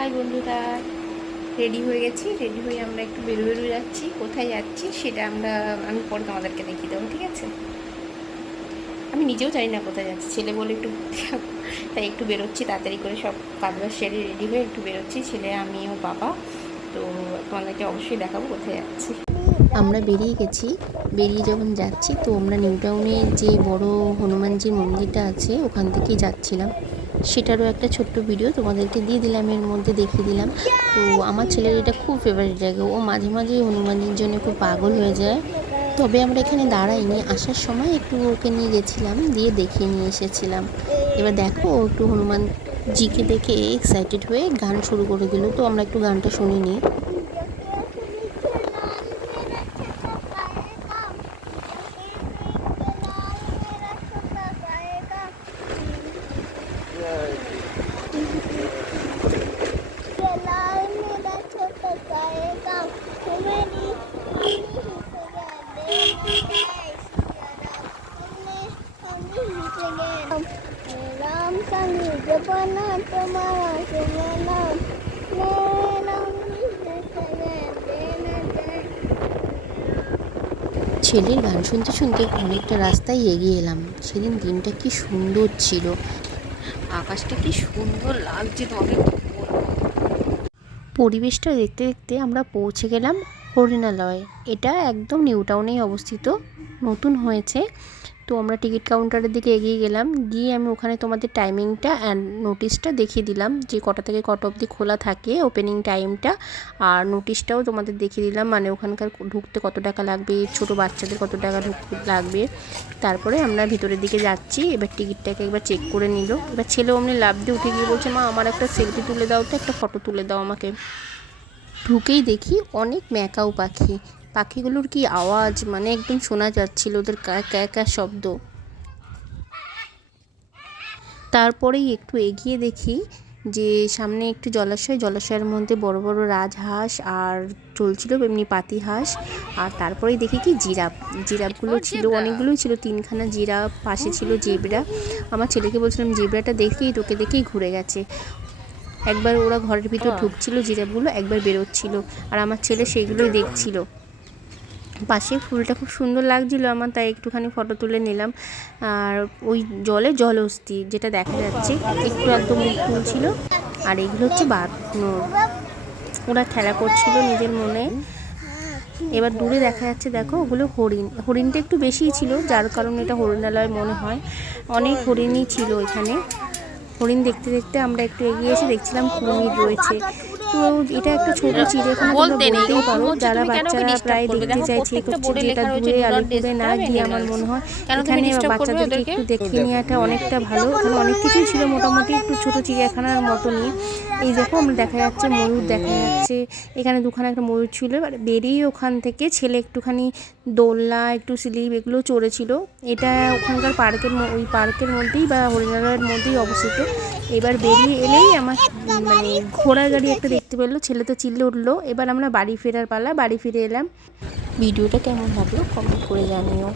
High বন্ধুরা। Ready হয়ে গেছি, রেডি হয়ে আমরা একটু বেরো বেরো যাচ্ছি। কোথায় যাচ্ছি সেটা আমরা, আমি পরে তোমাদেরকে দেখিয়ে দেবো, ঠিক আছে? আমি নিজেও জানি না কোথায় যাচ্ছি, ছেলে বলে একটু তাই একটু বেরোচ্ছি, তাড়াতাড়ি করে সব কাজবাজ সেরে রেডি হয়ে একটু বেরোচ্ছি, ছেলে, আমি ও বাবা। তো তোমাদেরকে অবশ্যই দেখাবো কোথায় যাচ্ছি। আমরা বেরিয়ে গেছি, বেরিয়ে যখন যাচ্ছি, তো আমরা নিউ টাউনে যে বড় হনুমানজির মন্দিরটা আছে, ওখান থেকেই যাচ্ছিলাম। সেটারও একটা ছোট্ট ভিডিও, তোমাদেরকে দিয়ে দিলাম, এর মধ্যে দেখিয়ে দিলাম। তো আমার ছেলের এটা খুব ফেভারিট জায়গা। ও মাঝে মাঝে হনুমানের জন্য খুব পাগল হয়ে যায়। তবে আমরা এখানে দাঁড়াইনি। আসার সময় একটু ওকে নিয়ে গেছিলাম, দিয়ে দেখিয়ে নিয়ে এসেছিলাম। এবার দেখো, ও একটু হনুমান জিকে দেখে এক্সাইটেড হয়ে গান শুরু করে দিল। তো আমরা একটু গানটা শুনে জপনা তোমার ছেলের গান শুনতে শুনতে অনেকটা রাস্তায় এগিয়ে এলাম। সেদিন দিনটা কি সুন্দর ছিল। আকাশটা কি সুন্দর লাগছে তবে পরিবেশটা দেখতে দেখতে আমরা পৌঁছে গেলাম হরিণালয়। এটা একদম নিউ টাউনেই অবস্থিত। নতুন হয়েছে। তো আমরা টিকিট কাউন্টারের দিকে এগিয়ে গেলাম। গিয়ে আমি ওখানে তোমাদের টাইমিংটা অ্যান্ড নোটিশটা দেখিয়ে দিলাম যে কটা থেকে কটা অবধি খোলা থাকে ওপেনিং টাইমটা আর নোটিশটাও তোমাদের দেখিয়ে দিলাম মানে ওখানকার ঢুকতে কত টাকা লাগবে, ছোট বাচ্চাদের কত টাকা লাগবে। তারপরে আমরা ভিতরের দিকে যাচ্ছি, এবার টিকিটটাকে একবার চেক করে নিল। এবার ছেলে অমনি লাভ দিয়ে উঠে গিয়ে বলছে, মা, আমার একটা সেলফি তুলে দাও তো, একটা ফটো তুলে দাও আমাকে। ঢুকেই দেখি অনেক ম্যাকাও পাখি। পাখিগুলোর কি আওয়াজ? মানে একদম শোনা যাচ্ছিল ওদের ক্যা ক্যা ক্যা শব্দ। তারপরেই একটু এগিয়ে দেখি যে সামনে একটু জলাশয় জলাশয়ের মধ্যে বড় বড় রাজহাঁস আর চলছিল এমনি পাতি হাঁস আর তারপরেই দেখি কি জিরাফ। জিরাফগুলো ছিল অনেকগুলোই ছিল তিনখানা জিরাফ পাশে ছিল জেবরা। আমার ছেলেকে বলছিলাম জেবরাটা দেখেই তোকে দেখেই ঘুরে গেছে। একবার ওরা ঘরের ভিতর ঢুকছিল জিরাফগুলো একবার বেরোচ্ছিল। আর আমার ছেলে সেইগুলোই দেখছিল। পাশে ফুলটা খুব সুন্দর লাগছিল আমার, তাই একটুখানি ফটো তুলে নিলাম। আর ওই জলে জলহস্তি যেটা দেখা যাচ্ছে, একটু একদম মুখ তুলছিল আর এগুলো হচ্ছে বানর ওরা খেলা করছিল নিজের মনে। এবার দূরে দেখা যাচ্ছে, দেখো, ওগুলো হরিণ। হরিণটা একটু বেশিই ছিল, যার কারণে এটা হরিণালয় মনে হয়। অনেক হরিণই ছিল এখানে। হরিণ দেখতে দেখতে আমরা একটু এগিয়ে এসে দেখছিলাম কুমির রয়েছে। তো এটা একটা ছোট চিড়িয়াখানা তোমরা বলতেই পারো। যারা বাচ্চারা প্রায় দেখতে চাইছে করছে যেটা দূরে আলিপুরে না গিয়ে আমার মনে হয়। এখানে বাচ্চাদেরকে একটু দেখিয়ে নেওয়াটা অনেকটা ভালো। এখানে অনেক কিছুই ছিল মোটামুটি একটু ছোট চিড়িয়াখানার মতনই এই দেখো আমরা দেখা যাচ্ছে ময়ূর দেখা যাচ্ছে। এখানে দুখানে একটা ময়ূর ছিল। এবার বেরিয়ে ওখান থেকে ছেলে একটুখানি দোলনা একটু স্লিপ এগুলো চড়েছিল। এটা ওখানকার পার্কের ওই পার্কের মধ্যেই বা হরিণালয়ের মধ্যেই অবস্থিত। এবার বেরিয়ে এলেই আমার মানে ঘোড়া গাড়ি একটা দেখতে পেল, ছেলে তো চিল্লে উঠল। এবার আমরা বাড়ি ফেরার পালা, বাড়ি ফিরে এলাম। ভিডিওটা কেমন লাগল? কমেন্ট করে জানিও।